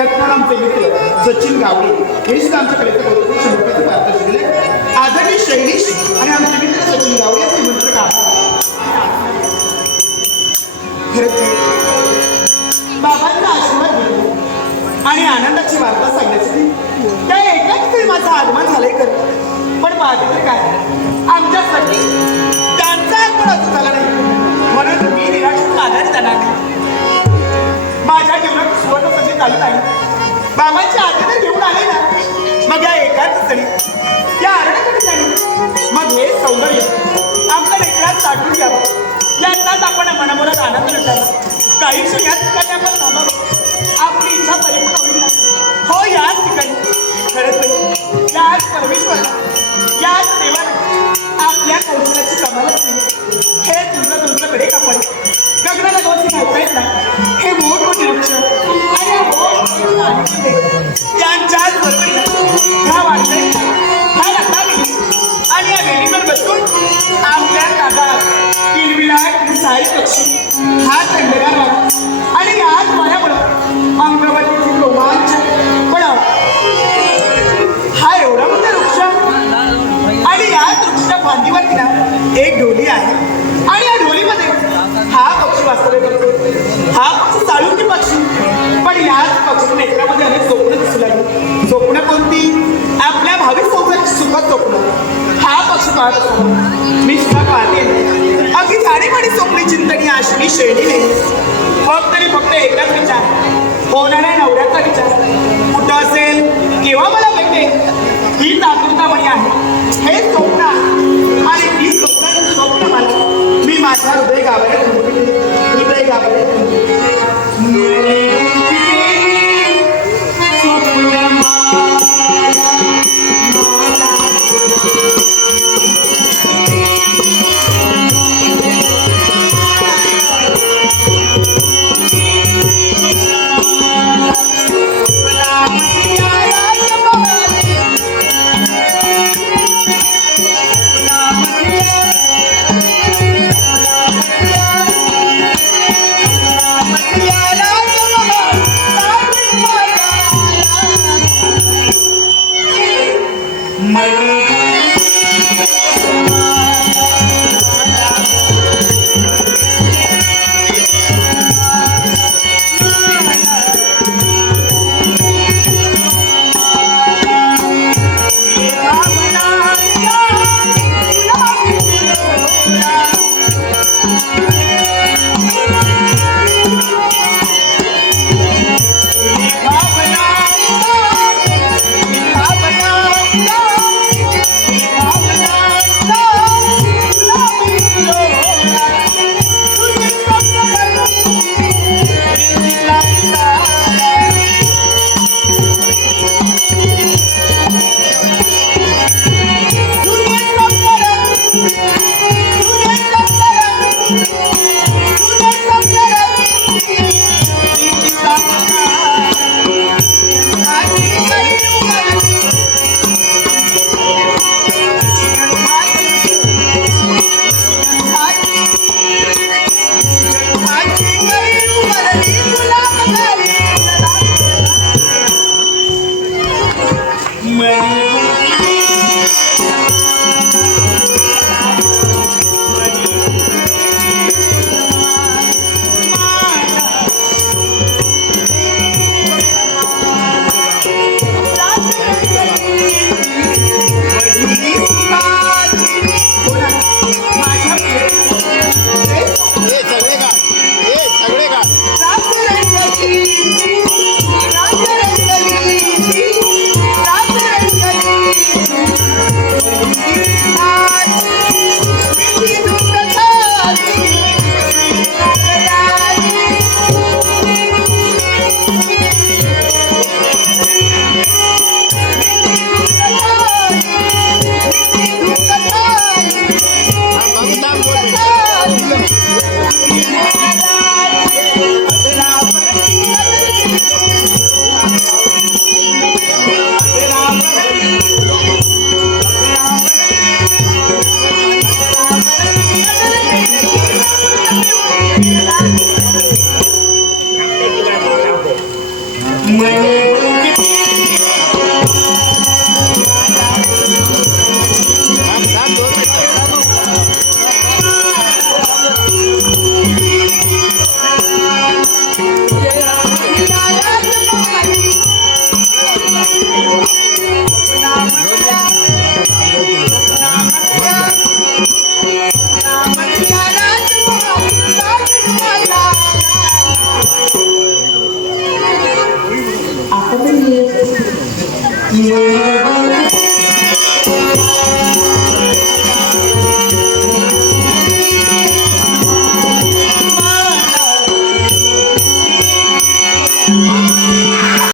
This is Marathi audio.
त्यात आमचे मित्र सचिन गावडे हे सुद्धा आमच्या कलेचं कौतुक 100 रुपयाचं पारितोषिक दिले. आदरणीय शैलेश आणि आमचे मित्र सचिन गावडे यांचे मंत्र का बाबांचा आशीर्वाद घेतला आणि आनंदाची वार्ता सांगायची त्या एकाच तरी माझा आगमन झालंय कर. पण पाहते काय आमच्यासाठी त्यांचा आगमन झाला नाही म्हणून मी निराश आधार जाणार नाही. माझ्या जीवनात सुवर्ण संधी चालू नाही. बाबांची आज्ञा घेऊन आले ना मग या एकाच स्थळी या अरण्याकडे जाणे मग हे सौंदर्य आपल्या लेकरात साठवून घ्यावं. यांचाच आपण मनामनात आनंद लुटावा. काही क्षण याच ठिकाणी आपण थांबावं. आपली इच्छा परिपूर्ण होईल हो याच ठिकाणी. खरंच याच परमेश्वर याच देवाने आपल्या कौशल्याची कमालच केली. हे तुमच्याकडे कापड गगनाला गोष्टी घालतायत ना हे मोठमोठे वृक्ष आणि त्यांच्याच बरोबर ह्या वाटत ह्या रत्नागिरी आणि या वेळीवर बसून आपल्या कागात किलबिलाट सारी पक्षी हा थंडगार वाट आणि याच वाऱ्यामुळं अंगवतीची रोमांच पण हा एवढा मोठा वृक्ष आणि याच वृक्षाच्या फांदीवरती ना एक ढोली आहे आणि या ढोलीमध्ये हा पक्षी वास्तव्य करतो. हा पक्षी चालूकी पक्षी पण याच पक्षी नेत्रामध्ये अनेक स्वप्न दिसू लागली. स्वप्न कोणती आपल्या भावी संसाराची सुखद स्वप्न हा पक्षी पाहत असतो. मी सुद्धा पाहते अगदी जाणीवाणी स्वप्नी चिंतनी आशनी शैलीने फक्त एकच विचार होणाऱ्या नवऱ्याचा विचार कुठं असेल केव्हा मला भेटेल ही आतुरतामणी आहे. हे स्वप्न आणि ही स्वप्न मला मी माझ्या हृदय गावाला My